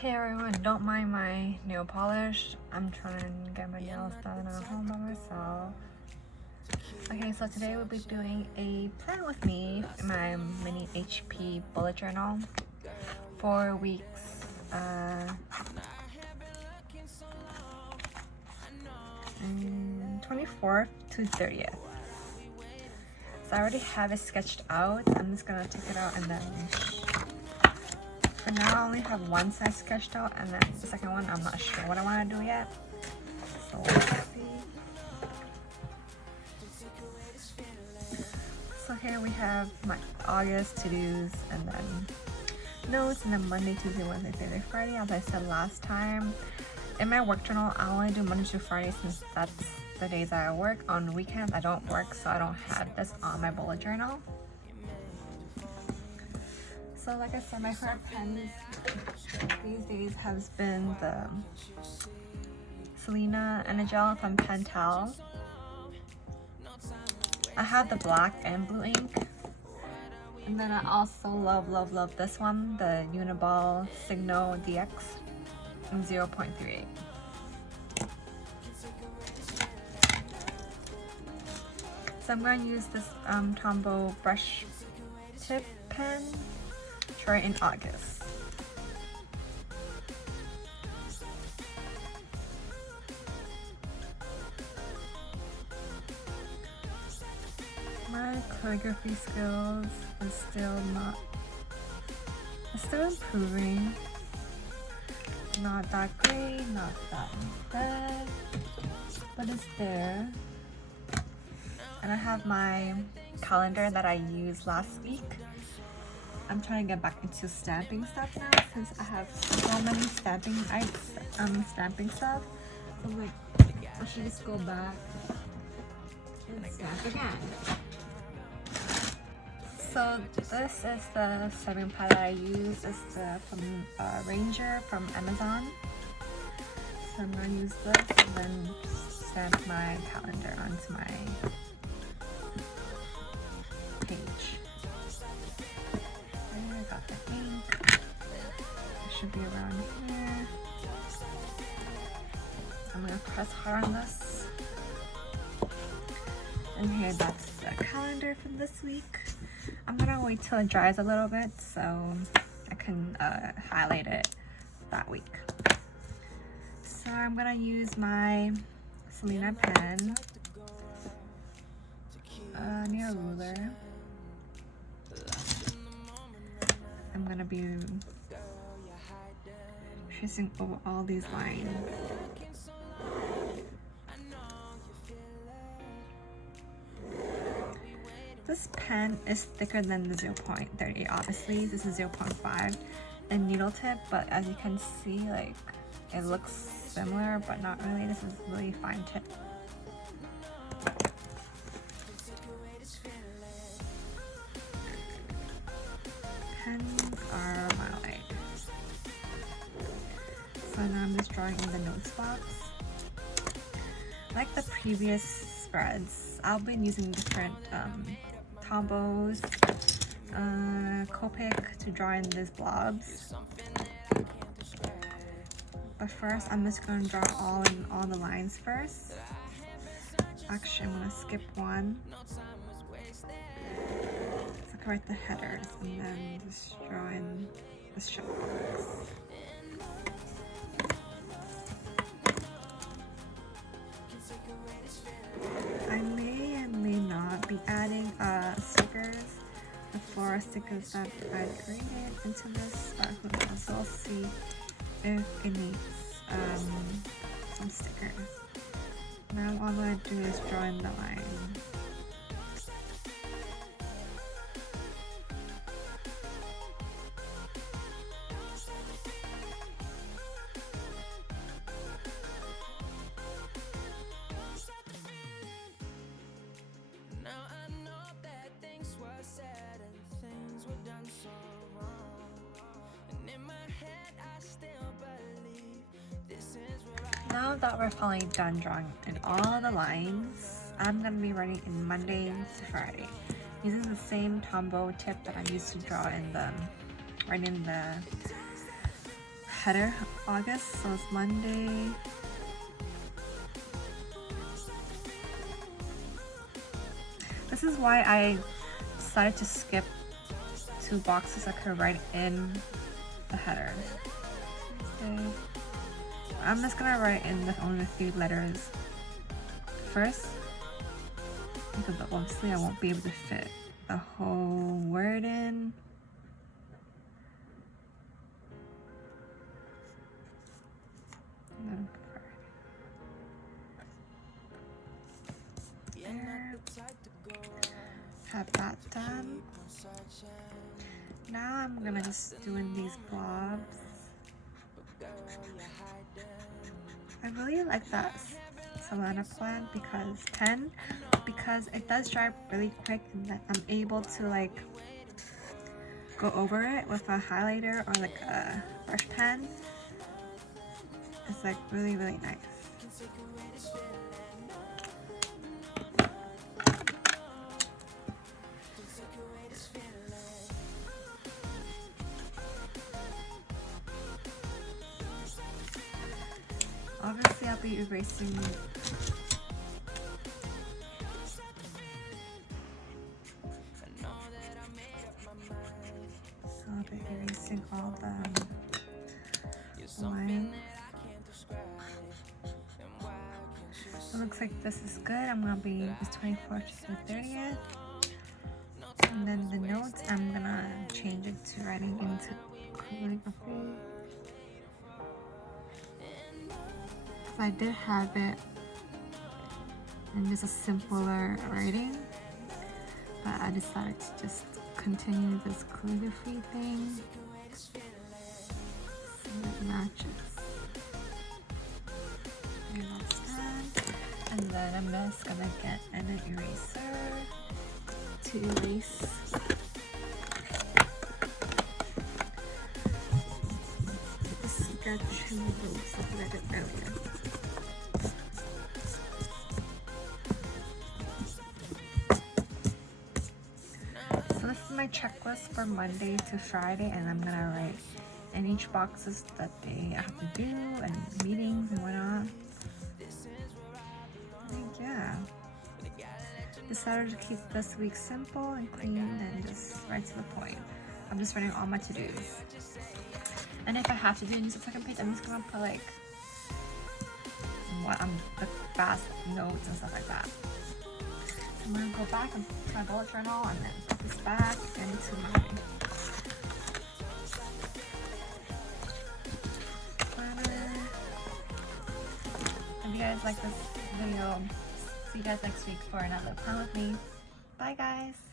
Hey everyone, don't mind my nail polish. I'm trying to get my nails done at home by myself. Okay, so today we'll be doing a plan with me in my mini HP bullet journal. 4 weeks, 24th to 30th. So I already have it sketched out. I'm just gonna take it out and then for now I only have one side sketched out, and then the second one I'm not sure what I want to do yet. So let's see. So here we have my August to-dos and then notes, and then Monday, Tuesday, Wednesday, Thursday, Friday. As I said last time, in my work journal I only do Monday to Friday since that's the days I work. On weekends I don't work, so I don't have this on my bullet journal. So like I said, my favorite pens these days has been the Selena Gel from Pentel. I have the black and blue ink. And then I also love this one, the Uniball Signo DX in 0.38. So I'm going to use this Tombow brush tip pen. Try in August. My calligraphy skills is still improving. Not that great, not that bad, but it's there. And I have my calendar that I used last week. I'm trying to get back into stamping stuff now since I have so many stamping stuff. So like, I should just go back and stamp again. So this is the stamping pad that I use. It's the Ranger from Amazon. So I'm gonna use this and then stamp my calendar onto my page. I got the ink. It should be around here. I'm gonna press hard on this. And here, that's the calendar for this week. I'm gonna wait till it dries a little bit so I can highlight it that week. So I'm gonna use my Selena pen, near a ruler. I'm gonna be tracing over all these lines. This pen is thicker than the 0.38. Obviously, this is 0.5 and needle tip, but as you can see, like, it looks similar, but not really. This is really fine tip. Pens are my life. So now I'm just drawing in the notes box. Like the previous spreads, I'll be using different Tombows, Copic to draw in these blobs. But first, I'm just going to draw all the lines first. Actually, I'm going to skip one. So correct the headers and then just draw in the show box. I may and may not be adding stickers, the 4 stickers that I created into this, but who knows, so I'll see if it needs some stickers. Now all I'm going to do is draw in the line. Now that we're finally done drawing in all the lines, I'm going to be writing in Monday to Friday using the same Tombow tip that I used to draw in the header August, so it's Monday. This is why I decided to skip 2 boxes I could write in the header. Tuesday. I'm just gonna write in the only 3 letters first, because obviously I won't be able to fit the whole word in. There. Have that done. Now I'm gonna just doing these blobs. I really like that Solana plan because it does dry really quick, and that I'm able to like go over it with a highlighter or like a brush pen. It's like really nice. Obviously, I'll be erasing all the lines. It looks like this is good. I'm gonna be this 24th to the 30th. And then the notes, I'm gonna change it to writing into calligraphy. I did have it in just a simpler writing, but I decided to just continue this calligraphy thing so it matches. And that's done. And then I'm just gonna get an eraser to erase the sketch and the loops that I did earlier. So this is my checklist for Monday to Friday, and I'm gonna write in each boxes that they have to do and meetings and whatnot. I think, yeah. Decided to keep this week simple and clean and just right to the point. I'm just writing all my to-dos. And if I have to do just a second page, I'm just gonna put like what I'm the fast notes and stuff like that. I'm gonna go back and put my bullet journal and then put this back into my planner. If you guys like this video, see you guys next week for another plan with me. Bye guys!